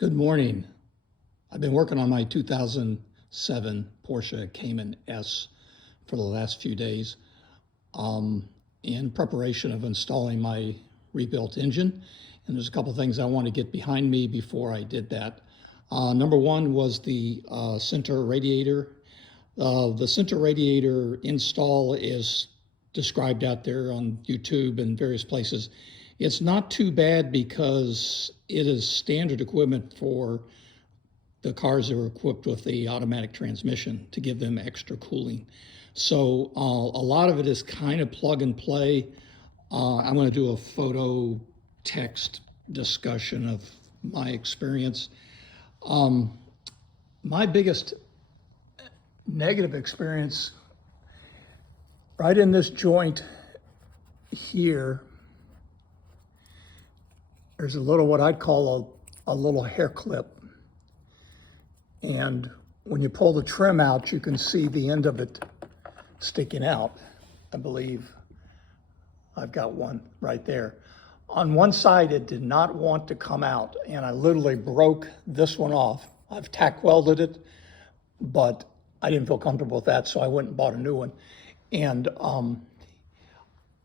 Good morning. I've been working on my 2007 Porsche Cayman S for the last few days in preparation of installing my rebuilt engine. And there's a couple things I want to get behind me before I did that. Number one was the center radiator. The center radiator install is described out there on YouTube and various places. It's not too bad because it is standard equipment for the cars that are equipped with the automatic transmission to give them extra cooling. So a lot of it is kind of plug and play. I'm going to do a photo text discussion of my experience. My biggest negative experience right in this joint here, there's a little, what I'd call a little hair clip. And when you pull the trim out, you can see the end of it sticking out. I believe I've got one right there. On one side, it did not want to come out, and I literally broke this one off. I've tack welded it, but I didn't feel comfortable with that, so I went and bought a new one. And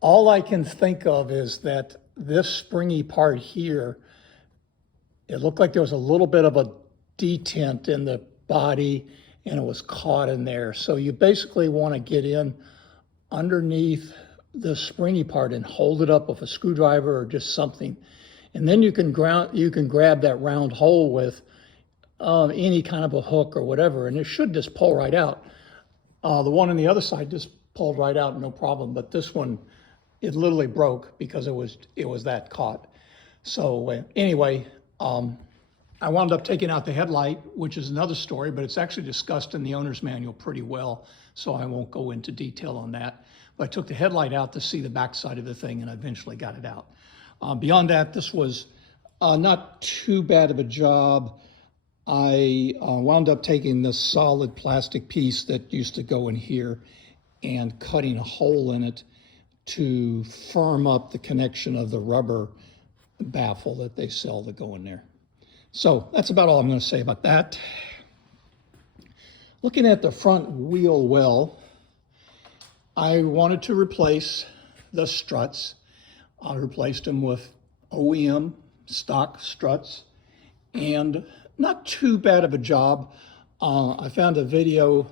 all I can think of is that this springy part here, it looked like there was a little bit of a detent in the body and it was caught in there. So you basically want to get in underneath the springy part and hold it up with a screwdriver or just something. And then you can grab that round hole with any kind of a hook or whatever, and it should just pull right out. The one on the other side just pulled right out, no problem. But this one, it literally broke because it was that caught. So anyway, I wound up taking out the headlight, which is another story, but it's actually discussed in the owner's manual pretty well, so I won't go into detail on that. But I took the headlight out to see the backside of the thing, and I eventually got it out. Beyond that, this was not too bad of a job. I wound up taking this solid plastic piece that used to go in here and cutting a hole in it to firm up the connection of the rubber baffle that they sell to go in there. So that's about all I'm going to say about that. Looking at the front wheel well, I wanted to replace the struts. I replaced them with OEM stock struts, and not too bad of a job. I found a video,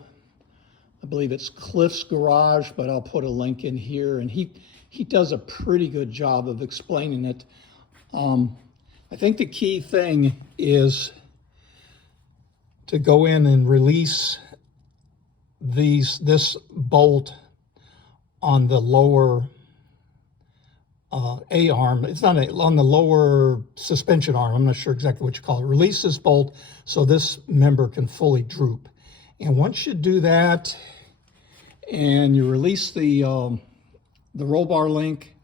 I believe it's Cliff's Garage, but I'll put a link in here, and he does a pretty good job of explaining it. I think the key thing is to go in and release this bolt on the lower A-arm. It's not on the lower suspension arm. I'm not sure exactly what you call it. Release this bolt so this member can fully droop. And once you do that, and you release the roll bar link,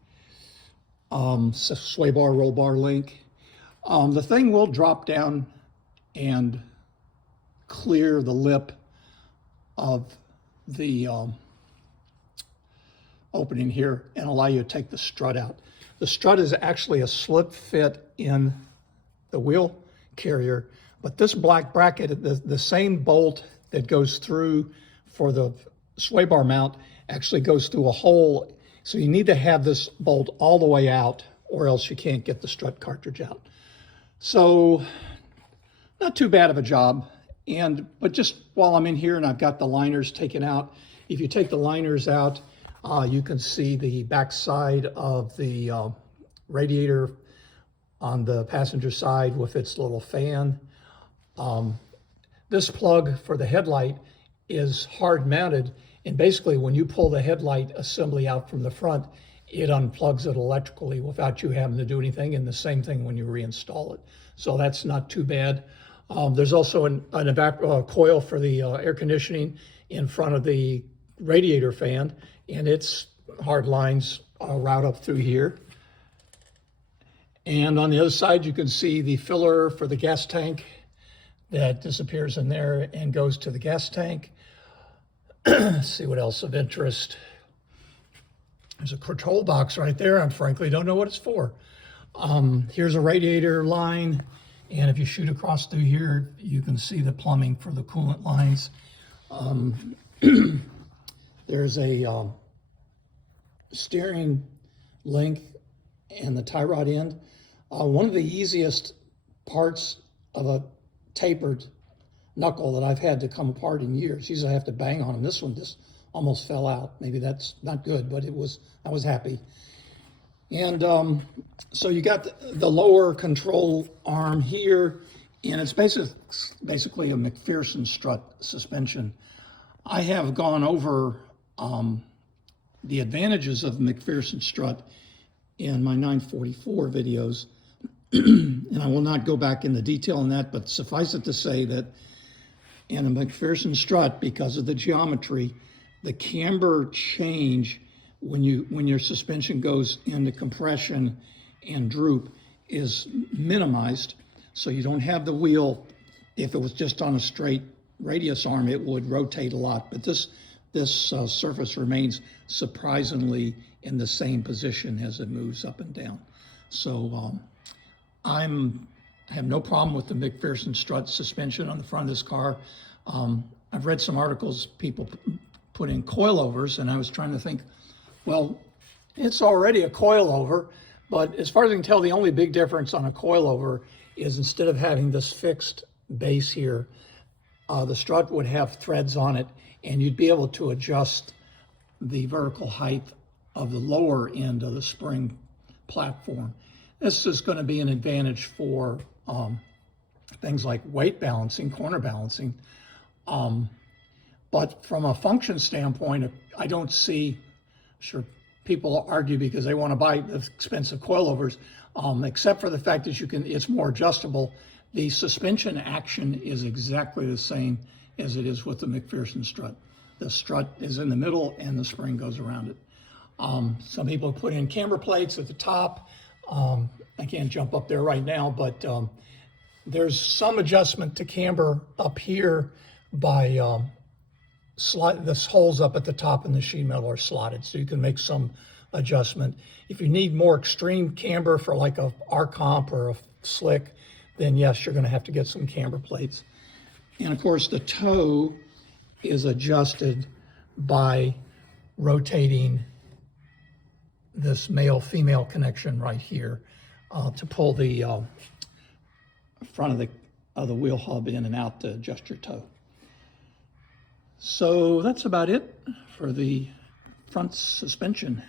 sway bar, roll bar link, the thing will drop down and clear the lip of the opening here and allow you to take the strut out. The strut is actually a slip fit in the wheel carrier, but this black bracket, the same bolt that goes through for the sway bar mount actually goes through a hole. So you need to have this bolt all the way out or else you can't get the strut cartridge out. So not too bad of a job. But just while I'm in here and I've got the liners taken out, if you take the liners out, you can see the backside of the radiator on the passenger side with its little fan. This plug for the headlight is hard mounted, and basically when you pull the headlight assembly out from the front, it unplugs it electrically without you having to do anything, and the same thing when you reinstall it. So that's not too bad. There's also a coil for the air conditioning in front of the radiator fan, and its hard lines route up through here. And on the other side, you can see the filler for the gas tank that disappears in there and goes to the gas tank. Let's see what else of interest. There's a control box right there. I frankly don't know what it's for. Here's a radiator line, And if you shoot across through here, you can see the plumbing for the coolant lines. There's a steering link and the tie rod end. One of the easiest parts of a tapered knuckle that I've had to come apart in years. Usually I have to bang on them. This one just almost fell out. Maybe that's not good, but I was happy. And so you got the lower control arm here, and it's basically a McPherson strut suspension. I have gone over the advantages of McPherson strut in my 944 videos, and I will not go back into detail on that, but suffice it to say that in a McPherson strut, because of the geometry, the camber change when your suspension goes into compression and droop is minimized, so you don't have the wheel. If it was just on a straight radius arm, it would rotate a lot, but this surface remains surprisingly in the same position as it moves up and down. So I have no problem with the McPherson strut suspension on the front of this car. I've read some articles, people put in coilovers, and I was trying to think, well, it's already a coilover, but as far as I can tell, the only big difference on a coilover is instead of having this fixed base here, the strut would have threads on it, and you'd be able to adjust the vertical height of the lower end of the spring platform. This is going to be an advantage for things like weight balancing, corner balancing. But from a function standpoint, I don't see, sure, people argue because they want to buy expensive coilovers, except for the fact that it's more adjustable. The suspension action is exactly the same as it is with the McPherson strut. The strut is in the middle and the spring goes around it. Some people put in camber plates at the top. I can't jump up there right now, but there's some adjustment to camber up here by the holes up at the top in the sheet metal are slotted, so you can make some adjustment. If you need more extreme camber for like a R-comp or a slick, then yes, you're going to have to get some camber plates. And of course, the toe is adjusted by rotating this male-female connection right here to pull the front of the wheel hub in and out to adjust your toe. So that's about it for the front suspension.